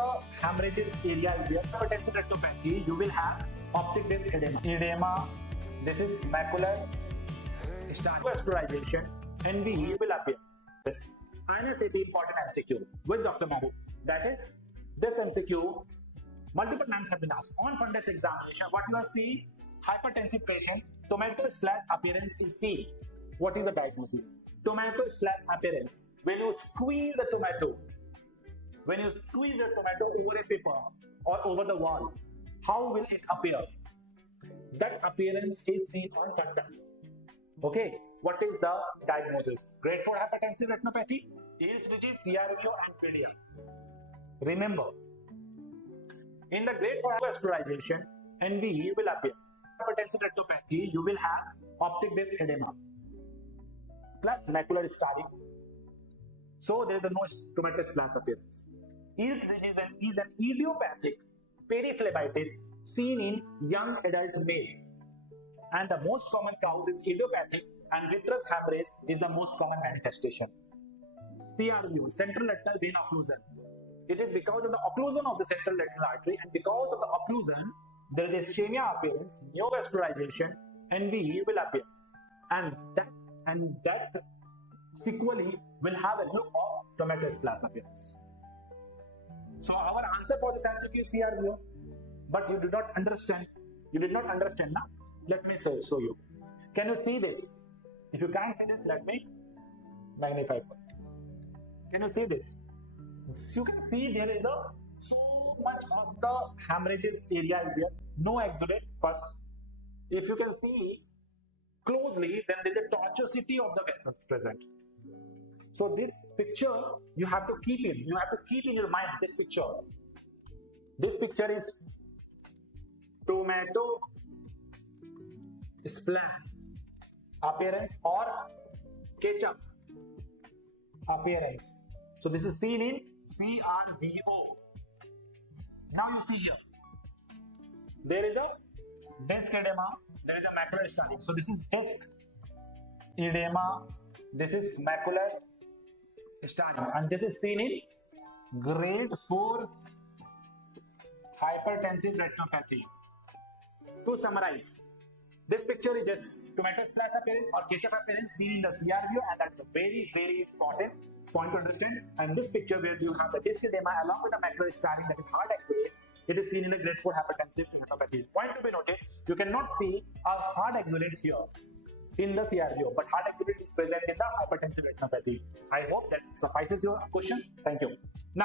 the hemorrhagic area is there. Hypertensive retinopathy, you will have optic disc edema. This is macular vascularization. NVE will appear. This INICET important MCQ with Dr. MAHBOOB. That is, this MCQ, multiple times have been asked. On fundus examination, what you are seeing, hypertensive patient, tomato splash appearance is seen. What is the diagnosis? Tomato splash appearance. When you squeeze a tomato, over a paper or over the wall, how will it appear? That appearance is seen on fundus. Okay, what is the diagnosis? Grade 4 hypertensive retinopathy, INICET, CRVO and PDA. Remember, in the grade 4 vascularization, NVE will appear. Hypertensive retinopathy, you will have optic disc edema plus macular scarring. So there is no tomato splash appearance. INICET is an idiopathic periphlebitis seen in young adult male, and the most common cause is idiopathic, and vitreous hemorrhage is the most common manifestation. CRVO, central retinal vein occlusion. It is because of the occlusion of the central retinal artery, and because of the occlusion, there is ischemia appearance, neovascularization, NVE will appear, and that sequely will have a look of tomato splash appearance. So our answer for this MCQ is CRVO, but you did not understand. You did not understand now. Let me show you. Can you see this? If you can't see this, let me magnify for it. Can you see this? You can see there is so much of the hemorrhagic area is there. No exudate first. If you can see closely, then there is a tortuosity of the vessels present. So this picture you have to keep in. You have to keep in your mind this picture. This picture is tomato splash appearance or ketchup appearance. So this is seen in CRVO. Now you see here, there is a disc edema, there is a macular scarring. So this is disc edema, this is macular scarring, and this is seen in grade 4 hypertensive retinopathy. To summarize, this picture is just tomato splash appearance or ketchup appearance seen in the CRVO, and that's a very, very important point to understand. And this picture where you have the disc edema along with the macular scarring, that is hard exudates, it is seen in the grade 4 hypertensive retinopathy. Point to be noted, you cannot see a hard exudate here in the CRVO, but hard exudate is present in the hypertensive retinopathy. I hope that suffices your questions. Thank you.